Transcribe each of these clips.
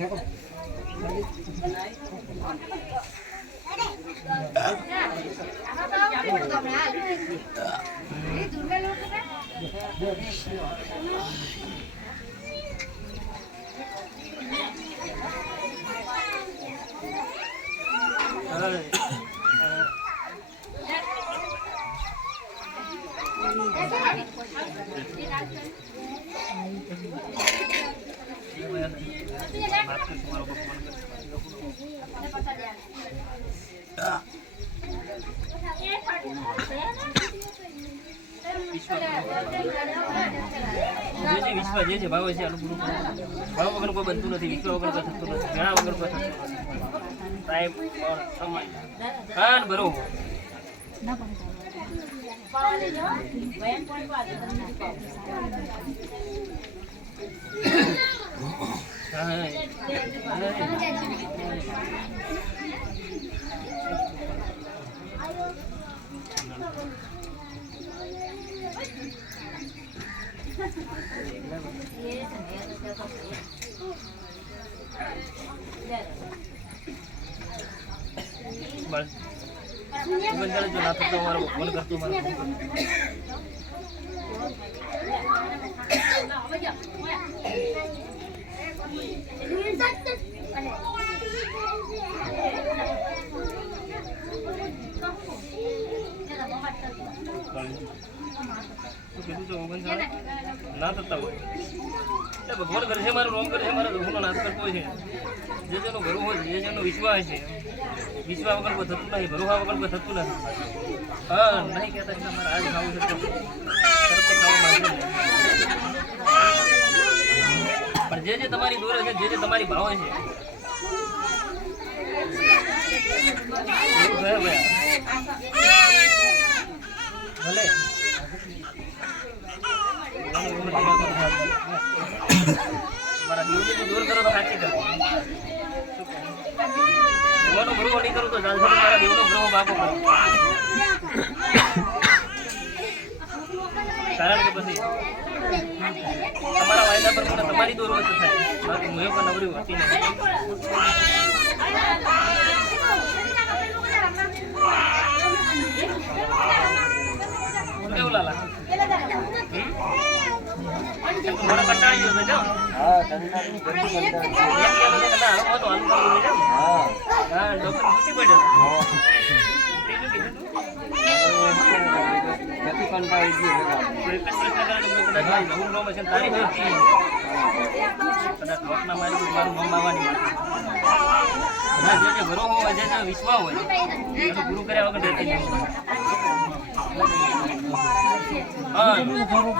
જે જે વિશ્વ જે ભાવ છે પૂરું ભાવ વગર કોઈ બનતું નથી વિશ્વ વગર કોઈ નથી ઘણા વગર કોઈ કાન બરોબર હાય. બસ બંધ જો ના થતો મારો ફોન કરતો મારો ફોન કરતો. ના થતા હોય એટલે ભગવાન મારું રોંગ કરશે મારા દુઃખનો નાશ કરતો છે જે જેનો ભરો હોય જે જેનો વિશ્વાસ છે વિશ્વા વગર કોઈ થતું નથી ભરોસા વગર કોઈ થતું નહીં કહેતા. પણ જે જે તમારી દોરે છે જે જે તમારી ભાવ છે એવું. ભલે. મારા દિવસે દૂર કરો સાચી કરો ભગવાનનો ભરોસો નહીં કરું તો ચાલશે મારા દેવનો ભરોસો બાપો કરો. કે પછી તમારા વાયદા પર મને તમારી દોર વસ્તુ થાય. બાકી હું પણ નવરી હતી નહીં કેવું લાલા મને કંટાળી ગયો છે હા કંટાળી કહેવાનું છે તો હા હા, ડૉક્ટર પડ્યો. બીજું? નથી કંટાળી ગયું જ તારી કદાચ મારી મારું. જે હોય જે વિશ્વાસ હોય પૂરું કર્યા વગર હા તમારું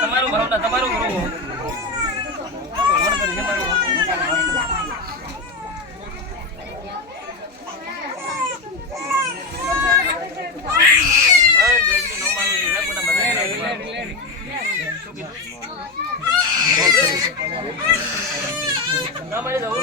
તમારું ભરો નો માનું છે. હે, બધા બધા શું કીધું? ના, મારે જવું.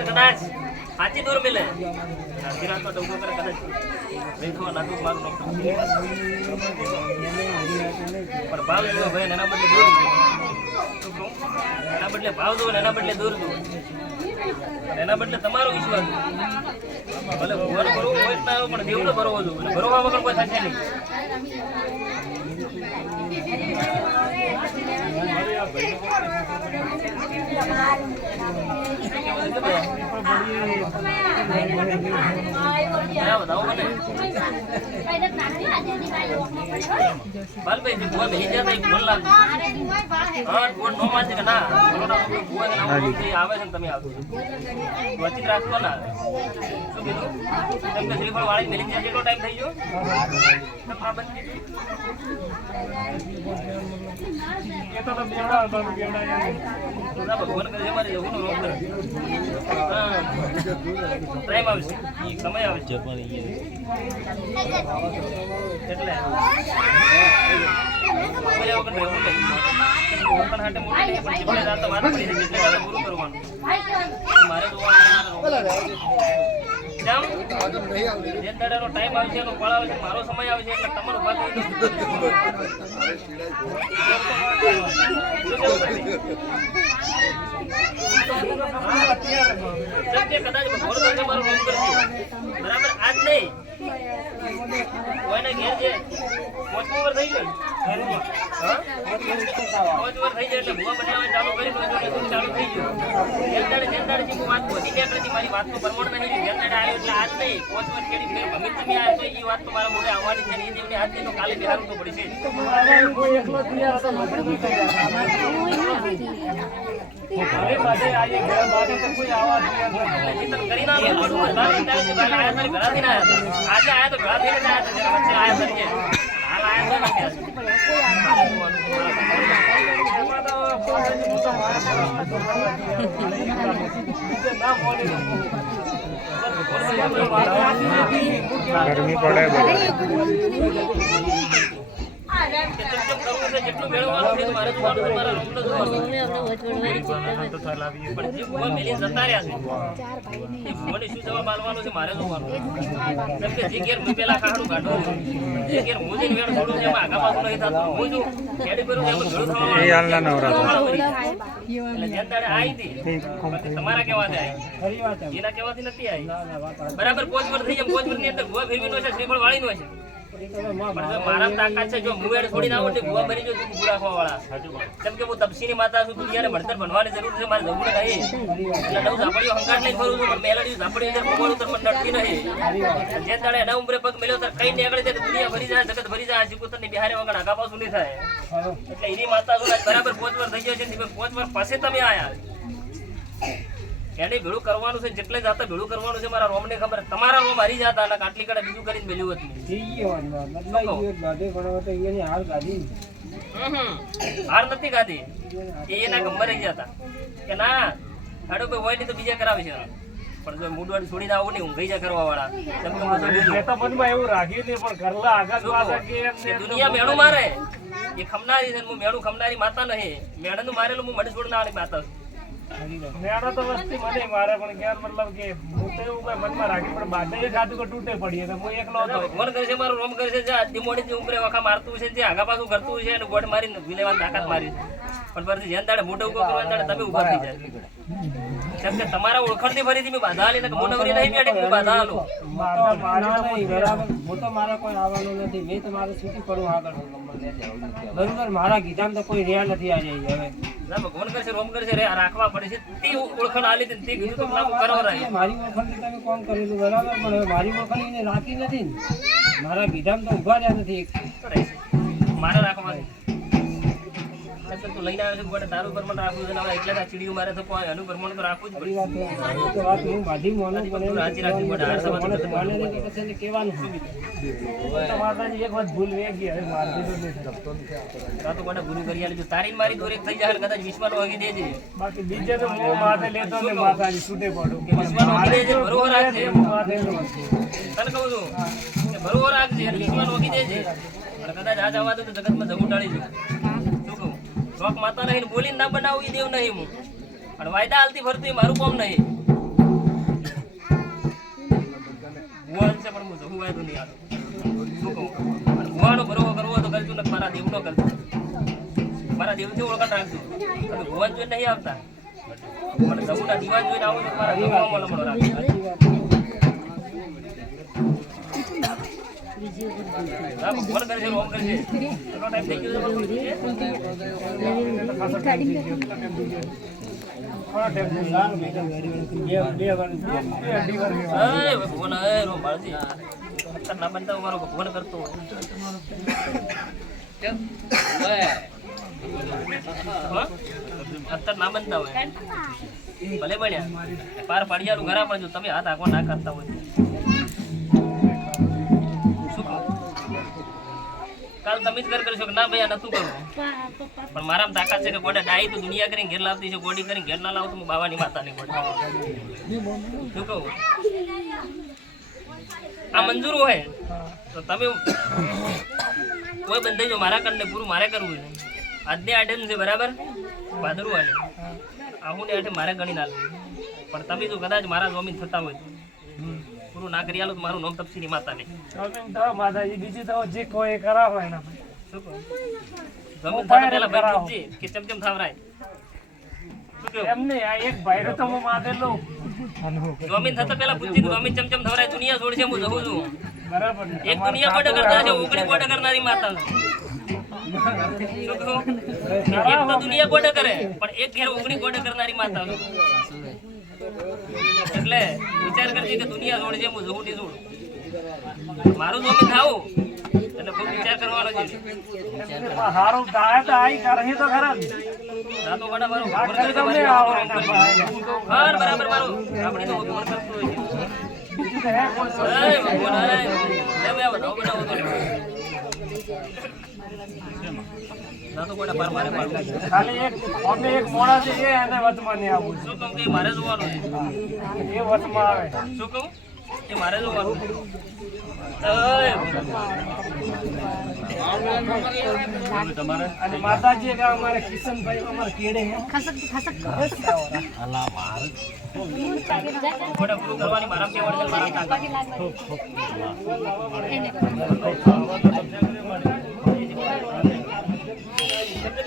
કદાચ સાચી દૂર મિલે ગિરાક તો ડંગો કરે કદાચ નાખું મારું નામ પણ ભાવ જો ભાઈ એના બદલે દૂર? એના બદલે ભાવ દો એના બદલે દૂર દો એના બદલે તમારો વિશ્વાસ ભલે ભરવો હોય પણ દેવડો ભરવો જોઈએ ભરવા વગર કોઈ થશે નહીં ક્યાં બતાવો મને બાલભાઈ જે ભૂવા બેસી ગયા તા, એ ફોન લાગજો. હા, ફોન નો માનશે કે ના, બોલો ના, બોલો, ભૂવા કે ના, બોલો, જે આવે છે તમે આવજો. વચ્ચે રાખશો ના. શું કીધું? કે શ્રીફળ વાળી મેલી ગયા, કેટલો ટાઈમ થઈ ગયો? આ મારે ટાઈમ આવશે સમય આવશે એટલે કર્યા વગર રહેવું નહીં. હાથે મોટી પણ દાંત પૂરું કરવાનું. મારે? જે દાડાનો ટાઈમ આવશે એનો ફળ આવશે મારો સમય આવશે એટલે તમારો ભાગ. કે કદાચ ભગવાન પાસે મારું કામ કરશે. બરાબર? આજ નહીં. કોઈને ઘેર છે થઈ ગયું? વર થઈ જાય એટલે ચાલુ કરી ચાલુ થઈ ગયું. જેમ દાડે જેમ જે વાત બધી નીકળી નથી મારી વાતનું પ્રમાણ રહ્યું. આવ્યો એટલે આજ નહીં. પાંચ વર કેળી ફેર એ વાત તો મારા મોઢે આવવાની છે એ જેમને આજ નહીં તો તો પડશે. જ. એટલે ચિંતન કરી ના तो પડવું હોય. બાર મિનિટ આવ્યા છે, બાર આયા તારી ઘરાથી ના આયા હતા. આજે આયા તો ઘરાથી જ આયા હતા, જરા વચ્ચે આયા તરીકે. હાલ આયા હતા ને ત્યાં. ગરમી પડે બધી કે જેમ જેમ કરવું છે, જેટલું મેળવવાનું છે, મારે જોવાનું છે, મારા જોવાનું. પણ જે ભૂવા મેલીને જતા રહ્યા છે, એ ભૂવાને શું જવાબ આલવાનો છે, મારે જોવાનું. કેમ કે જે ઘેર હું પેલા ખાવાનું કાઢું જે ઘેર હું જઈને વેણ છોડું એમાં આગા પાછું નહીં થતું. હું જો ખેડી કરું એમાં ઘણું થવાનું. એ હાલના નવરાત્ર. એટલે જેમ દાડે આઈ હતી, પછી તમારા કહેવાથી આઈ. એના કહેવાથી નથી આવી બરાબર પોચ વર્ષ થઈ જાય પોચ વર્ષની અંદર ભૂવા ફેરવીનો છે શ્રીફળ વાળીનો છે પણ જો મારા તાકાત છે, જો હું એડ આવું ને ભૂવા બની જો તું ભૂ રાખવા વાળા કેમ કે હું તપસીની માતા છું દુનિયાને ભણતર ભણવાની જરૂર છે, મારે જવું નહીં એટલે નવ ઝાપડીઓ હંકાર નહીં ફરું છું મેલડી ઝાપડી અંદર મોબાઈલ ઉતર મને નડતી નહીં જે તારે એના ઉંમરે પગ મેલ્યો ત્યારે કઈ નીકળે છે દુનિયા ભરી જાય, જગત ભરી જાય હજી પોતાની બિહારે વગર આગા પાછું નહીં થાય. એટલે એની માતા છું બરાબર પાંચ વર્ષ થઈ ગયો છે પાંચ વર્ષ પાસે તમે આયા. એને ભેળું કરવાનું છે જેટલે જાતા ભેળું કરવાનું છે મારા રોમને ખબર. તમારા રોમ હારી જાતા અને કાટલી કડે બીજું કરીને મેલ્યું હતું. હાર નથી ખાધી એ એના ગમે રહી જતા. કે ના હાડો ભાઈ હોય નહીં તો બીજા કરાવે છે. પણ જો મૂડવાડ છોડીને આવું નહીં ઊંઘાઈ જા કરવા વાળા તેમ કે હું તો બીજું. કે દુનિયા મેળું મારે. એ ખમનારી છે હું મેળું ખમનારી માતા નહીં. મેણનું મારેલું હું મઢ છોડનારી માતા છું. મેળો તો વસ્તી મને મારે પણ ક્યાં મતલબ કે હું તો એવું કઈ મનમાં રાખી પણ બાદે એ ખાધું કે તૂટે પડી એટલે હું એકલો હતો. ભગવાન કરે મારું રોમ કરે જે આજી મોડી જે ઉંમરે વખા મારતું છે જે આગા પાછું કરતું છે અને ગોળ મારીને વિલેવાની તાકાત મારી પણ પછી જેન દાડે મોઢે ઊભો કરવા દાડે તમે ઊભા થઈ જાય કેમ કે તમારા ઓળખણથી ફરીથી મેં બાધા આલી ને નવરી નહીં બેઠી હું બાધા આલો. મારા હું તો કોઈ આવવાનું નથી મેં તમારે મારે છૂટી પડવું આગળ. બરોબર મારા કીધામાં તો કોઈ રહ્યા નથી આજે હવે. ના ભગવાન કરશે રોમ કરશે રે રાખવા પડે છે. તે ઓળખણ આલી હતી તે કીધું તો કરવા રહે મારી ઓળખાણથી તમે કોમ કરેલું બરાબર પણ મારી ઓળખાણ એને રાખી નથી ને. મારા કીધામાં તો ઊભા રહ્યા નથી એક. મારે રાખવાની નકર તું લઈને આવ્યો છે ગોળે તારું પ્રમાણ રાખવું છે ને હવે એટલે જ મારે તો કોઈ એનું પ્રમાણ તો રાખવું જ પડે વાત એ તો વાત હું બાધી માનું પણ રાજી રાખવી પડે હાર સમાજ માણસ માને નહીં તો પછી એને શું? તો એક વાત ભૂલ વેગી હવે મારતી તો નથી આ તો ગોળે ગુરુ કરી આલી તારી મારી દોર થઈ જાય કદાચ વિશ્વાનો વાગી દેજે. બાકી બીજે તો હું માથે લેતો ને માતાજી છૂટે પડું કે વિશ્વાનો વાગી દેજે બરોબર. તને કહું છું બરોબર વાગી દેજે. કદાચ આ જવા દો તો જગતમાં જવું ટાળી દઉં શોખ માતા નહીં ને બોલીને ના બનાવું એ દેવ નહીં હું. પણ વાયદા હાલતી ફરતું મારું કામ નહીં. વાયદો નહીં શું કહું? અને ભુવાનો બરોબર કરવો તો કરજો ને મારા દેવનો કરજો. મારા દેવથી ઓળખાણ રાખજો. તમે ભુવાન જોઈને નહીં આવતા. પણ સૌના દીવાન જોઈને આવું તો મારા ગમવામાં લમણો રાખજો. ના બનતા મારો ભગવાન કરતો હોય ના બનતા હોય ભલે બન્યા પાર પાડિયાનું ઘરા પણ જો તમે હાથ આગો ના કરતા હોય. કાલ તમે જ ઘર કરશો કે ના ભાઈ, આ નતું કરવું. પણ મારા તાકાત છે કે ગોડા ડાઈ તો દુનિયા કરીને ઘેર લાવતી છે, ગોડી કરીને ઘેર ના લાવ તો હું બાવાની માતાની ગોડા શું કહું? આ મંજૂર હોય? તો તમે કોઈ બંધાઈ જો મારા કરને પૂરું મારે કરવું છે. આજને આઠે છે, બરાબર? ભાદરવું આને આહુની આઠે મારે ગણી ના લેવું. પણ તમે જો કદાચ મારા જમીન થતા હોય તો પૂરું ના કરી આલો તો મારું નામ તપસીની માતાને માતાજી બીજી તો જે કોઈ કરાવો એના શું કહું? જમીન પહેલા ભાઈ પૂછજે કે ચમચમ થાવરાય? શું કહું એમને આ એક ભાઈરો તો હું માથે જમીન થતા પહેલા પૂછજે કે ચમ ચમ થવરાય દુનિયા છોડશે હું જઉં છું. બરાબર એક દુનિયા કોટ કરતા છે ઓગણી કોટ કરનારી માતા. એક તો દુનિયા કોટ કરે પણ એક ઘેર ઓગણી કોટ કરનારી માતા. એટલે વિચાર કરજે કે દુનિયા જોડે છે હું જોઉં નહીં જોડું મારું જોમી થાવું એટલે બહુ વિચાર કરવાનો છે એમને ગાય તો આઈ કરે તો ખરા ના તો બડા મારું કરી તમને આવો. હા બરાબર મારું. આપણે તો ઉપર કરતો હોય. છે. બીજું તો હે એ અય. લે બે બનાવો, બનાવો તો. રાતો વાડા પાર મારે પાડવું. ખાલી એક અમે એક છે એ એને વચમાં નહીં આવવું શું કહું કે મારે જોવાનું એ વચમાં આવે. શું કહું? એ મારે જોવાનું અય અને માતાજી કે અમારે કિશનભાઈ અમારે કેડે હે ખોટા પૂરું કરવાની મારા કેવડ છે, મારામાં તાકાત. સમજે ભાઈ કે તારે? મજા આવે? અય ભગવાન, અય. બાજુ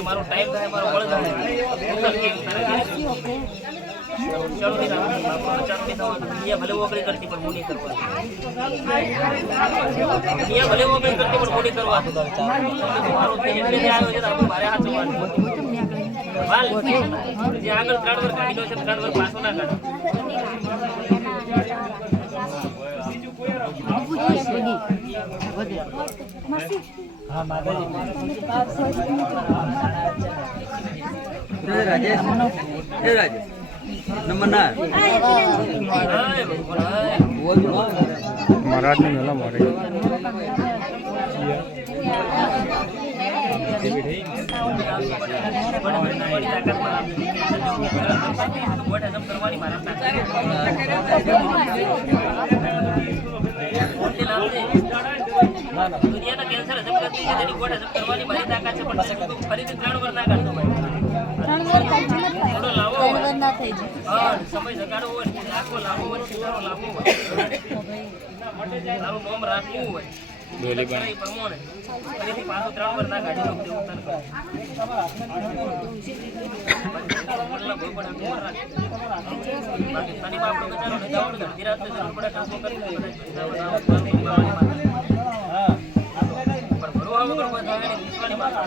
મારો ટાઈમ થાય મારો થવાનું. દુનિયા ભલે ઓગળી કરતી પણ મોડી કરવા. ભલે ઓગળી કરતી પણ મોડી કરવા મારો એટલે જે આગળ ત્રણ વાર કાઢી છે ત્રણ વાર પાછો ના મેલા મારે. દુનિયાના કેન્સર હજમ કરતી છે. તેની કરવાની મારી તાકાત છે પણ ફરીથી ત્રણ લાવો સમય જગાડવો હોય આખો લાવવો હોય લાવવો હોય તારું નોમ રાખવું હોય ડોલી કરે એ પ્રમાણે ફરીથી પાછો ત્રણ વાર ના તને જરૂર પડે કામ ભરવા વગર કોઈ નહીં, વિશ્વાની માતા.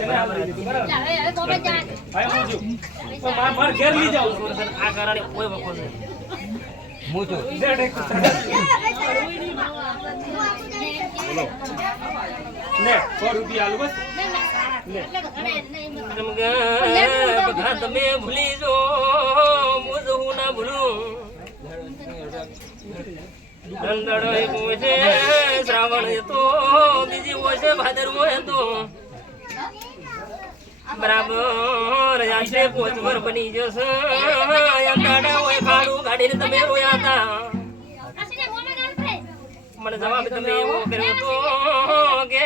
બરાબર. ભાઈ હું છું તો માર માર ઘેર લઈ જાઓ આ કારણે કોઈ વખત હું છું લે, સો રૂપિયા આલુ બસ. બધા તમે ભૂલી જો, હું તો હું ના ભૂલું. ધંધડો એક હોય છે, શ્રાવણ એ તો, બીજી હોય છે ભાદરવો એ તો. બરાબર આજે પોચવર બની જશે. હોય, ખાડું કાઢીને તમે રોયા હતા. મને જવાબ તમે એવો કર્યો તો કે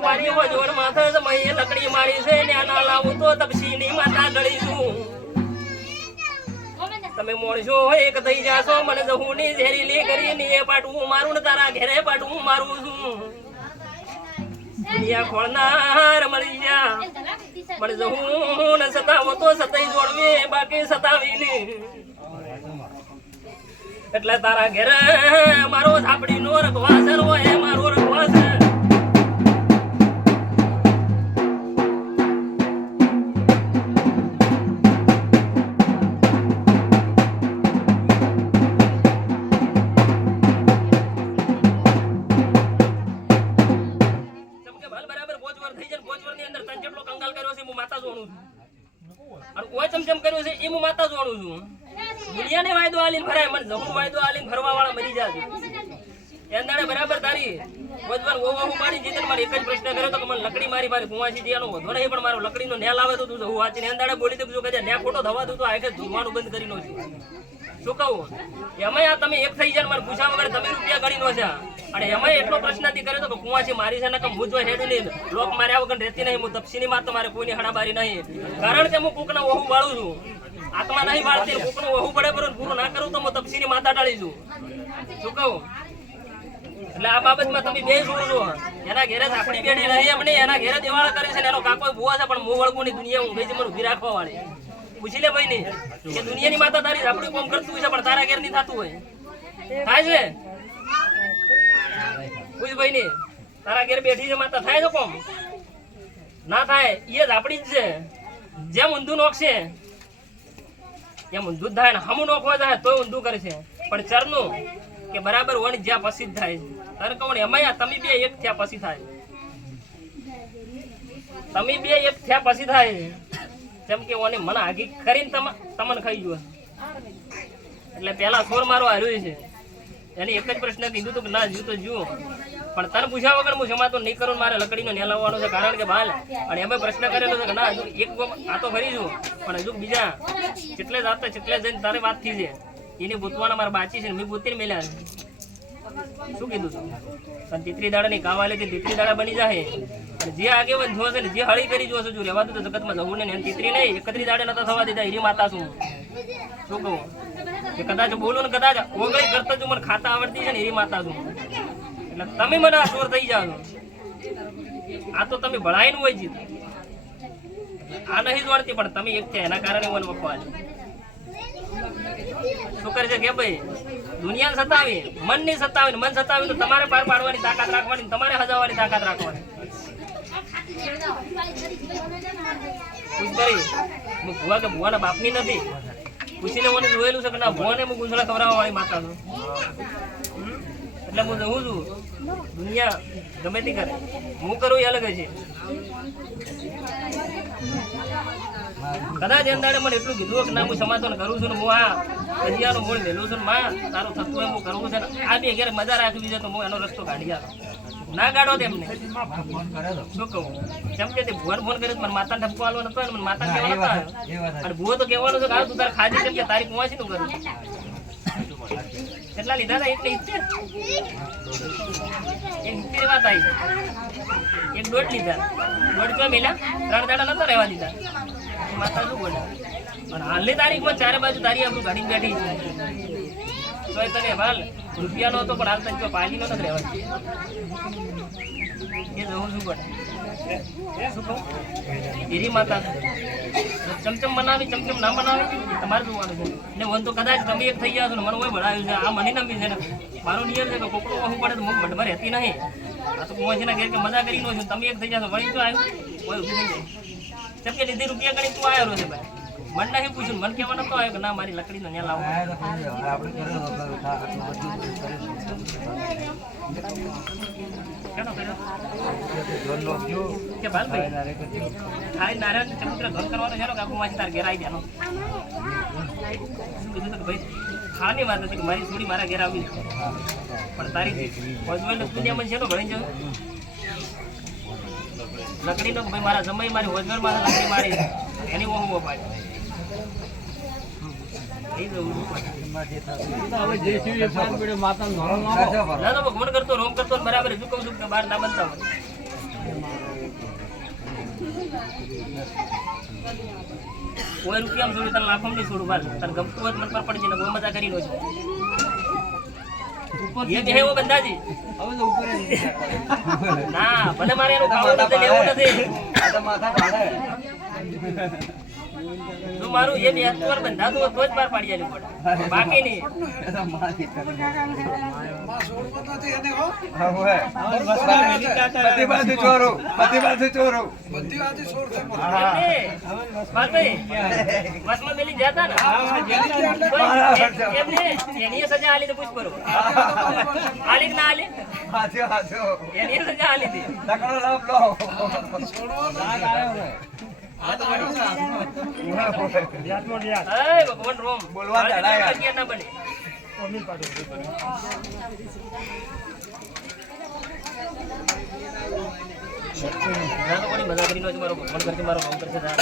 મારી વજોર માથે સમયે લકડી મારી છે ને આના લાવું તો તપસીની માતા ગળીશું તમે મોણશો એક થઈ જાશો મને જહું જહુની ઝેરીલી કરીને એ પાટવું મારું ને તારા ઘેરે પાટું મારું છું. દુનિયા ખોળનાર મળી જા. મને જહું ને સતાવો તો સતાઈ જોડવી બાકી સતાવી નહીં. એટલે તારા ઘેરે મારો ઝાપડી નો મારો પાંચ અંદર તને જેટલો કંગાલ કર્યો છે માતા જોણું છું. અને ઓય ચમચમ કર્યું છે, એ હું માતા જોણું છું. દુનિયાને વાયદો આલીને ભરાય, મને જહું વાયદો આલીને ભરવા વાળા મરી જાય એંદાડે બરાબર તારી વજવર ઓ હું મારી જીતન મારી એક જ પ્રશ્ન કર્યો તો મને લકડી મારી મારી કુવાસી દિયાનો વધો નહીં, પણ મારો લકડીનો નેલ આવે તો, તું જહું વાંચીને એંદાડે બોલી દે જો કદાચ ન્યા ખોટો થવા દઉં તો આ એક જ ધૂમવાનું બંધ કરી નો છું શું કહું? એમાંય આ તમે એક થઈ જાય મારે પૂછ્યા વગર તમે રૂપિયા ગણી નો છે. અને એમાંય એટલો પ્રશ્ન નથી કર્યો તો કે કુવાસી મારી છે ને કે હું જો નહીં. લોક માર્યા વગર રહેતી નહીં, હું તપસીની માં મારે કોઈની હડાબારી નહીં. કારણ કે હું કૂકના ઓહું વાળું છું. આત્મા નહીં વાળતી કૂકનો વહુ પડે પર પૂરું ના કરું તો હું તપસીની માતા ટાળી છું શું કહું? એટલે આ બાબતમાં તમે બે શું છો. એના ઘેરે આપણી બેડી રહી એમ નહીં, એના ઘેરે દેવાળ કરે છે એનો કાકો ભૂવા છે, પણ હું વળગું ની દુનિયા હું ગઈ મને ઊભી રાખવા વાળી. પૂછી લે ભાઈ ને કે દુનિયાની માતા તારી આપણું કોમ કરતું છે, પણ તારા ઘેર નહીં થતું હોય. થાય છે? પૂછ ભાઈ ને તારા ઘેર બેઠી છે માતા, થાય છે કોમ? ના થાય એ જ આપણી જ છે. જેમ ઊંધું નોખશે એમ ઊંધું થાય ને હમું નોખવા જાય તોય ઊંધું કરે છે. પણ ચરનું કે બરાબર વણ જ્યાં પછી થાય. તારે કહું એમાં તમે બે એક થયા પછી થાય. તમે બે એક થયા પછી થાય. જેમ કે ઓને મને આગી કરીને તમ, તમને ખાઈ ગયો એટલે પેલા સોર મારો હાર્યું છે. એની એક જ પ્રશ્ન કીધું તો ના, જીવ તો જુઓ પણ તને પૂછ્યા વગર હું સમાતો નહીં કરું મારે લકડીનો નેલ આવવાનો છે, કારણ કે બાલ અને એમ પ્રશ્ન કરેલો છે કે ના, હજુ એક આ તો ફરી છું પણ હજુ બીજા ચેટલે જાતે ચેટલે જઈને તારે વાત થઈ છે. એની ભૂતવાના મારા બાચી છે મેં ભૂતીને મેલ્યા શું કીધું છું પણ તીતરી દાડાની કાવા લેતી તીતરી દાડા બની જાય અને જે આગેવાન જોશે ને, જે હળી કરી જોશે જો રહેવા દો તો જગતમાં જવું ને. તીતરી નહીં, એકત્રી દાડે નતા થવા દીધા એની માતા શું? શું કહું? કદાચ બોલું ને કદાચ ઓગળી કરતા જો મને ખાતા આવડતી છે ને એની માતા છું એટલે તમે મને આ ચોર થઈ જાઓ. આ તો તમે ભણાઈને હોય જીત આ નહીં જોડતી, પણ તમે એક છે, એના કારણે મને વખવા શું છે કે ભાઈ, દુનિયાને સતાવી મનની સતાવી મન સતાવી તો તમારે પાર પાડવાની તાકાત રાખવાની, તમારે હજાવવાની તાકાત રાખવાની. પૂછ હું ભુવા કે ભુવાના બાપની નથી. પૂછીને મને જોયેલું છે કે ના, ભુવાને હું ગુંસળા ખવડાવવા વાળી માતા છું? એટલે હું જઉં છું દુનિયા ગમે તે કરે. હું કરું એ અલગ છે કદાચ એમ દાડે મને એટલું કીધું કે ના હું સમાધાન કરું છું ને હું આ કજિયાનું મૂળ મેલું છું ને માં તારું થતું એમ હું કરવું છે ને આ બે ઘેર મજા રાખવી છે તો હું એનો રસ્તો કાઢી આવ્યો ના કાઢો તેમને. શું કહું? કેમ કે તે ભુવાને ફોન કર્યો મને માતાને ઠપકો આલવાનો નતો મને માતા કહેવાનો હતો. અને ભુવો તો કહેવાનું છે કે આ તું તારે ખાધી કેમ કે તારી પહોંચી નું કરું કેટલા લીધા હતા એટલે ઇત્તેર એક ઇત્તેર વાત આવી એક દોઢ લીધા. દોઢ તો મેલા, ત્રણ દાડા નતા રહેવા દીધા. માતા શું બોલે? પણ હાલની તારીખમાં ચારે બાજુ તારી આપણું ગાડી બેઠી છે. તને હાલ રૂપિયાનો હતો પણ હાલ તને પાલીનો નથી રહેવા એ જવું કહું ગીરી માતા ચમચમ બનાવી, ચમચમ ના બનાવી, તમારે જોવાનું છે. ને વન તો કદાચ તમે એક થઈ ગયા છો ને મને કોઈ છે, આ મને નમી છે ને. મારો નિયમ છે કે કોકડો હું પડે તો હું મંડમાં રહેતી નહીં. આ તો હું છે ને ઘેર કે મજા કરી નો છું. તમે એક થઈ જશો વળી તો આવ્યું? કોઈ લીધી રૂપિયા ગણી તું આવ્યો છે ભાઈ. મન નહીં પૂછ્યું, મન કહેવા નતો આવ્યો કે ના, મારી લકડીને ત્યાં લાવો. કે કરજો ખાઈ નારાયણ ચબુતરા ઘર કરવાનો છે ને કાકુ મારી તાર ઘેર આવી શું કીધું કે ભાઈ ખાવાની વાત હતી કે મારી છોડી મારા ઘેર આવી. પણ તારી હોજવેલ દુનિયામાં છે ને ભણી જવું લકડીનો કે ભાઈ મારા સમય મારી હોજવેલ મારા લકડી મારી એની હું પાડી એ જવું હવે જે થયું એ પાન પડ્યો માતાનું ધોરણ લાવો. કાઢો પર. ના તો ભગવાન કરતો રોમ કરતો બરાબર શું કહું છું કે બહાર ના બનતા કોઈ રૂપિયા તને લાખો નહીં છોડું બાર તને ગમતું હોય મન પર પડી જાય કોઈ મજા કરી લો છો ના ભલે મારે એનું ખાવું નથી લેવું નથી આ તો મારું એ બે હાથ બંધાતું હોય તો જ બહાર પાડી આલ્યું પડે. બાકી નહીં. બધી બાજુ ચોરો બધી બાજુ ચોરો. એમને, બસમાં પેલી જતા ને? એમને એની સજા આલી તો પૂછ કરો આલી ના આલી? એની સજા આલી હતી. ભગવાન રોમ બોલવા મજા કરી લો મારો ભગવાન કરશે મારો કામ કરશે જા.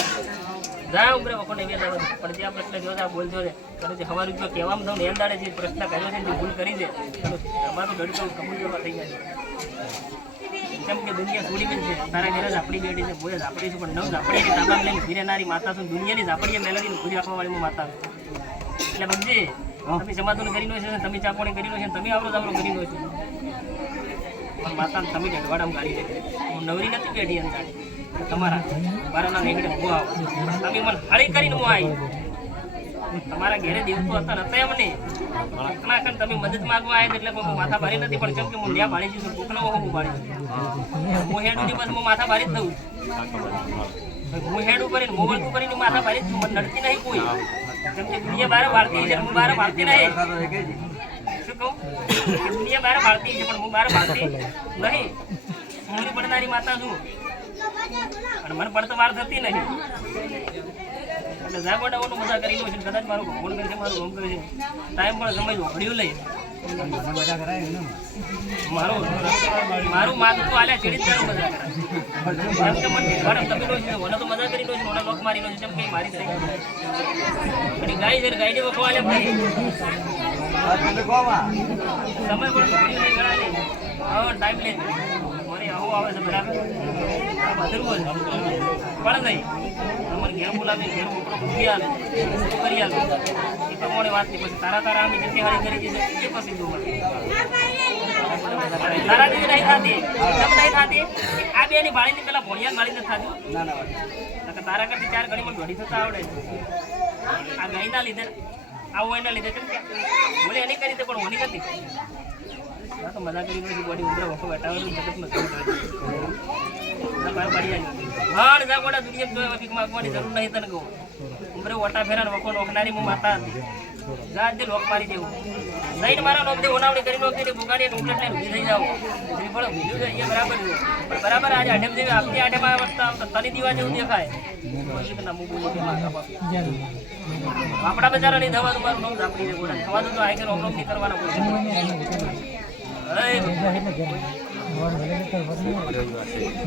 જા ઉભરે વખોને પણ જે આ પ્રશ્ન થયો છે આ બોલજો ને અને જે હવારી જો કહેવામાં થયું એમ દાડે જે પ્રશ્ન કર્યો છે જે ભૂલ કરી છે કબૂલ કરવા થઈ ગયા છે કેમ કે દુનિયા છોડી ગઈ છે તારા ઘરે ઝાપડી બેઠી છે બોય ઝાપડી છે પણ નવ ઝાપડી કે તાબામ લઈને ધીરેનારી માતા છું દુનિયાની ઝાપડીએ મેલડીને ખુદી આપવા વાળી હું માતા છું. એટલે ભગજી તમે સમાધાન કરી લો છે ને તમે ચાપોણી કરી લો છે ને તમે આવરો જાવરો કરી લો છો. પણ માતા તમે ગઢવાડામાં ગાડી દે. હું નવરી નથી બેઠી અંદર તમારા. મારા નીકળે હું આવું તમે મને હળી કરીને હું આવી તમારા ઘેરે દિવસો હતા નતા હતા એમ નહીં. કોકના કણ તમે મદદ માંગવા આવ્યા એટલે હું માથા ભારી નથી, પણ કેમ કે હું ન્યા ભાડી છું, કોકનો હું ભાડી હું હેડ ઉડી હું માથા ભારી જ થઉં હું હેડ ઉપર હું કરીને માથા ભારી છું, મને નડતી નહીં કોઈ. કેમ કે દુનિયા બારે વાળતી છે, હું બારે વાળતી નહીં. શું કહું? દુનિયા બારે વાળતી છે, પણ હું બારે વાળતી નહીં. હું પડનારી માતા છું. અને મને પડતો વાર થતી નહીં. એટલે જાગોડાઓનું મજા કરી છે કદાચ મારું ભગવાન કરે છે, મારું ભગવાન કરે છે. ટાઈમ પણ સમય ઘડ્યું લઈ. મારું મારું માથું તો આલ્યા ચડી જ મજા કરાય જેમ કે મને ઘરે તમે લો છે, મને તો મજા કરી લો છે મને લોક મારી લો છે, જેમ કે મારી થઈ અને ગાય છે ગાયડી વખો આલે ભાઈ. સમય પણ ઘડી નહીં ગણા નહીં હવે ટાઈમ લે. આવું આવે છે બરાબર બધું પણ નહીં. અમારે ઘેર બોલાવી ઘેર મોકલો મૂકી આલે. શું કરી એ પ્રમાણે વાત નહીં. પછી તારા તારા અમે જેટલી હારી કરી છે એ પછી જોવા તારા નહીં થતી. નહીં થતી આ બે ની ભાળીની પેલા ભોળિયા ભાળી થતું. ના ના તારા કરતી ચાર ઘણી પણ ઘડી થતા આવડે. આ ગાયના લીધે આવું એના લીધે કેમ કે બોલે એની કરી પણ ઓની નથી. ના મજા કરી નથી બોડી ઉભરા વખો બેઠાવાનું જગતમાં શું કરે ના બાર પાડી આવી હાડ જા ગોડા દુનિયા જોયા વખત માંગવાની જરૂર નહીં તને કહું. ઉમરે ઓટા ફેરા વખો નોખનારી હું માતા. હતી દે લોક મારી દેવું. જઈને મારા નોક દે ઓનાવણી કરી નોક દે ઊભી થઈ જાવ પણ બીજું અહીંયા બરાબર પણ બરાબર આજે આઠમ જેવી આપણી આઠેમ આ વખતે આમ તો તની દીવા જેવું દેખાય. પછી આપણા બજારા નહીં થવાનું, મારું નામ ઝાપડી રોમ નહીં કરવાના કોઈ અરે